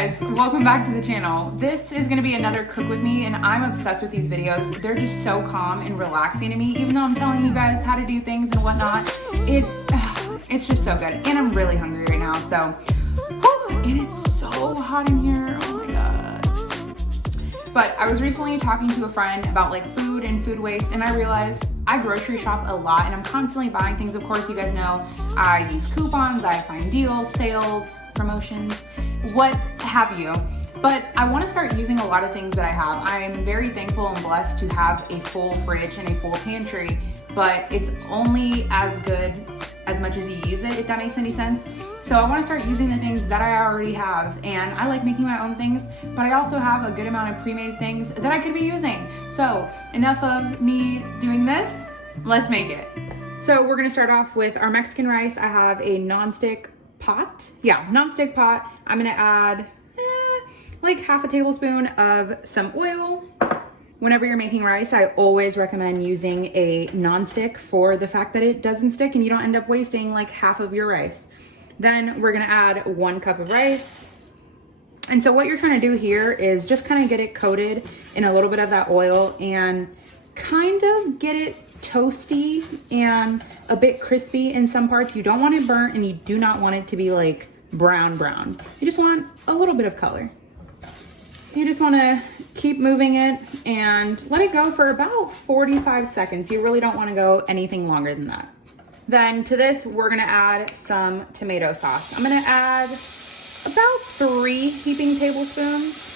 guys, welcome back to the channel. This is gonna be another cook with me, and I'm obsessed with these videos. They're just so calm and relaxing to me, even though I'm telling you guys how to do things and whatnot. It's just so good, and I'm really hungry right now, so, whew, and it's so hot in here, oh my god. But I was recently talking to a friend about like food and food waste, and I realized I grocery shop a lot, and I'm constantly buying things. Of course, you guys know I use coupons, I find deals, sales, promotions, what have you. But I want to start using a lot of things that I have. I am very thankful and blessed to have a full fridge and a full pantry, but it's only as good as much as you use it, if that makes any sense. So I want to start using the things that I already have, and I like making my own things, but I also have a good amount of pre-made things that I could be using. So enough of me doing this, let's make it. So we're gonna start off with our Mexican rice. I have a non-stick pot. Yeah, non-stick pot. I'm gonna add like half a tablespoon of some oil. Whenever you're making rice, I always recommend using a non-stick for the fact that it doesn't stick and you don't end up wasting like half of your rice. Then we're gonna add 1 cup of rice. And so what you're trying to do here is just kind of get it coated in a little bit of that oil and kind of get it toasty and a bit crispy in some parts. You don't want it burnt, and you do not want it to be like brown. You just want a little bit of color. You just want to keep moving it and let it go for about 45 seconds. You really don't want to go anything longer than that. Then to this, we're going to add some tomato sauce. I'm going to add about 3 heaping tablespoons.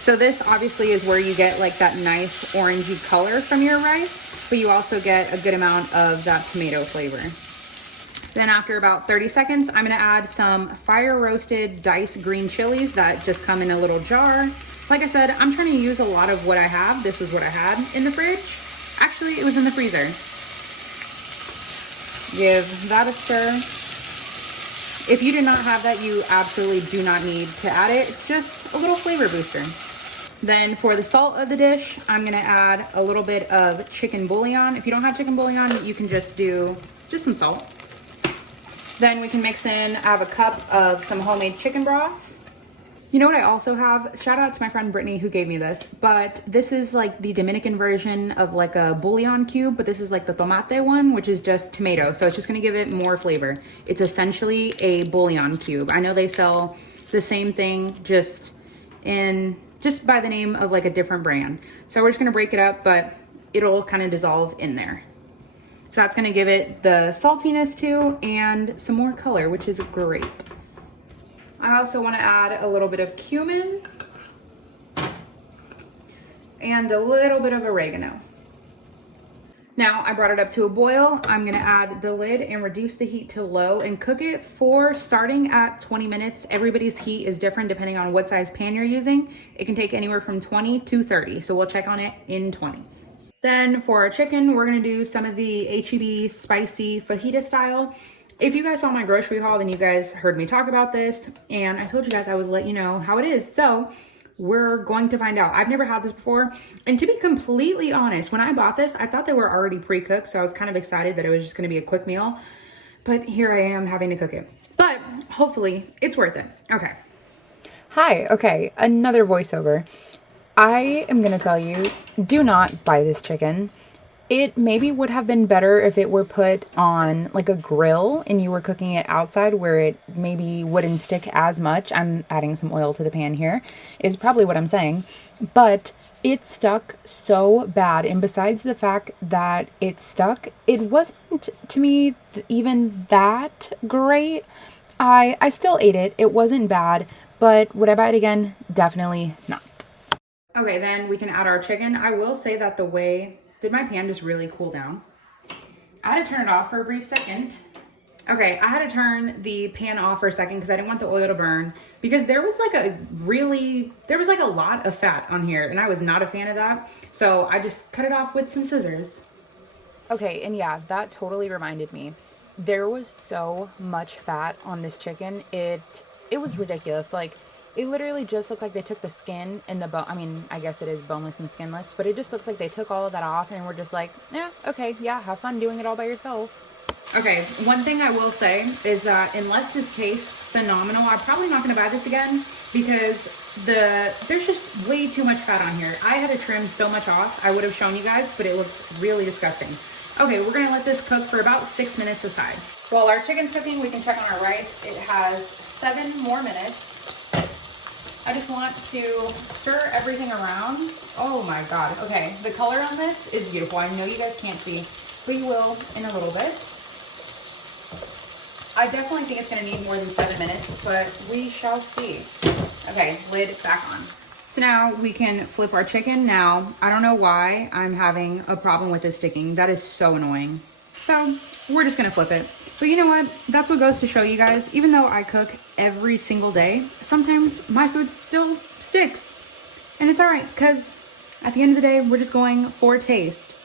So this obviously is where you get like that nice orangey color from your rice, but you also get a good amount of that tomato flavor. Then after about 30 seconds, I'm gonna add some fire roasted diced green chilies that just come in a little jar. Like I said, I'm trying to use a lot of what I have. This is what I had in the fridge. Actually, it was in the freezer. Give that a stir. If you do not have that, you absolutely do not need to add it. It's just a little flavor booster. Then for the salt of the dish, I'm gonna add a little bit of chicken bouillon. If you don't have chicken bouillon, you can just do some salt. Then we can mix in, I have a cup of some homemade chicken broth. You know what I also have? Shout out to my friend Brittany who gave me this, but this is like the Dominican version of like a bouillon cube, but this is like the tomate one, which is just tomato. So it's just gonna give it more flavor. It's essentially a bouillon cube. I know they sell the same thing just by the name of like a different brand. So we're just gonna break it up, but it'll kind of dissolve in there. So that's gonna give it the saltiness too and some more color, which is great. I also wanna add a little bit of cumin and a little bit of oregano. Now I brought it up to a boil. I'm gonna add the lid and reduce the heat to low and cook it for starting at 20 minutes. Everybody's heat is different depending on what size pan you're using. It can take anywhere from 20 to 30, so we'll check on it in 20. Then for our chicken, we're gonna do some of the H-E-B spicy fajita style. If you guys saw my grocery haul, then you guys heard me talk about this, and I told you guys I would let you know how it is. So we're going to find out. I've never had this before, and to be completely honest, when I bought this, I thought they were already pre-cooked, so I was kind of excited that it was just gonna be a quick meal, but here I am having to cook it. But hopefully it's worth it. Okay. Hi, okay, another voiceover. I am gonna tell you, do not buy this chicken. It maybe would have been better if it were put on like a grill and you were cooking it outside where it maybe wouldn't stick as much. I'm adding some oil to the pan here, is probably what I'm saying. But it stuck so bad. And besides the fact that it stuck, it wasn't to me even that great. I still ate it. It wasn't bad, but would I buy it again? Definitely not. Okay, then we can add our chicken. I will say that did my pan just really cool down? I had to turn it off for a brief second. Okay, I had to turn the pan off for a second because I didn't want the oil to burn, because there was like a lot of fat on here, and I was not a fan of that. So I just cut it off with some scissors. Okay, and yeah, that totally reminded me. There was so much fat on this chicken. It was ridiculous. Like, it literally just looked like they took the skin and the bone. I mean, I guess it is boneless and skinless, but it just looks like they took all of that off and we're just like, yeah, okay, yeah, have fun doing it all by yourself. Okay, one thing I will say is that unless this tastes phenomenal, I'm probably not going to buy this again because there's just way too much fat on here. I had to trim so much off. I would have shown you guys, but it looks really disgusting. Okay, we're going to let this cook for about 6 minutes aside. While our chicken's cooking, we can check on our rice. It has 7 more minutes. I just want to stir everything around. Oh my God. Okay, the color on this is beautiful. I know you guys can't see, but you will in a little bit. I definitely think it's going to need more than 7 minutes, but we shall see. Okay, lid back on. So now we can flip our chicken. Now, I don't know why I'm having a problem with this sticking. That is so annoying. So we're just going to flip it. But you know what? That's what goes to show you guys. Even though I cook every single day, sometimes my food still sticks. And it's all right, because at the end of the day, we're just going for taste.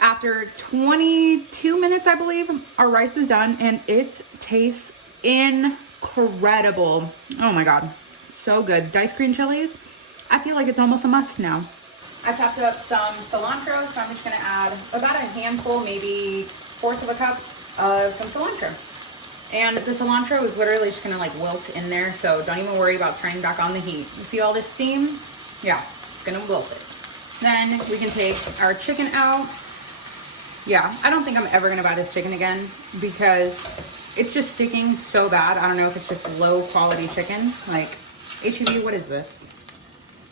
After 22 minutes, I believe, our rice is done and it tastes incredible. Oh my God, so good. Diced green chilies, I feel like it's almost a must now. I chopped up some cilantro, so I'm just gonna add about a handful, maybe 1/4 of a cup of some cilantro. And the cilantro is literally just gonna like wilt in there, so don't even worry about turning back on the heat. You see all this steam? Yeah, it's gonna wilt it. Then we can take our chicken out. Yeah, I don't think I'm ever gonna buy this chicken again because it's just sticking so bad. I don't know if it's just low quality chicken. Like, HEB, what is this?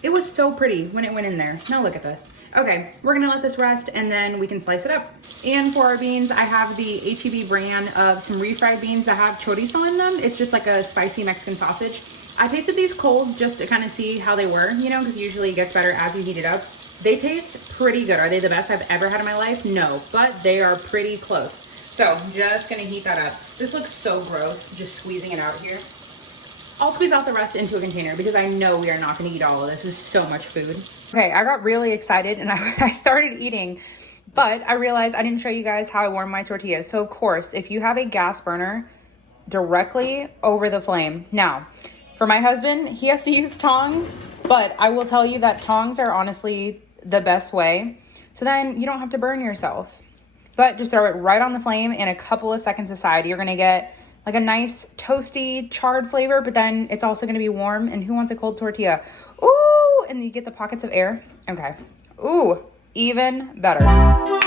It was so pretty when it went in there. Now look at this. Okay, we're gonna let this rest and then we can slice it up. And for our beans, I have the HEB brand of some refried beans that have chorizo in them. It's just like a spicy Mexican sausage. I tasted these cold just to kind of see how they were, you know, because usually it gets better as you heat it up. They taste pretty good. Are they the best I've ever had in my life? No, but they are pretty close. So just gonna heat that up. This looks so gross, just squeezing it out here. I'll squeeze out the rest into a container because I know we are not gonna eat all of this. This is so much food. Okay, I got really excited and I started eating, but I realized I didn't show you guys how I warm my tortillas. So of course, if you have a gas burner, directly over the flame. Now, for my husband, he has to use tongs, but I will tell you that tongs are honestly the best way. So then you don't have to burn yourself. But just throw it right on the flame in a couple of seconds aside. You're gonna get like a nice toasty, charred flavor, but then it's also gonna be warm. And who wants a cold tortilla? Ooh, and you get the pockets of air. Okay. Ooh, even better.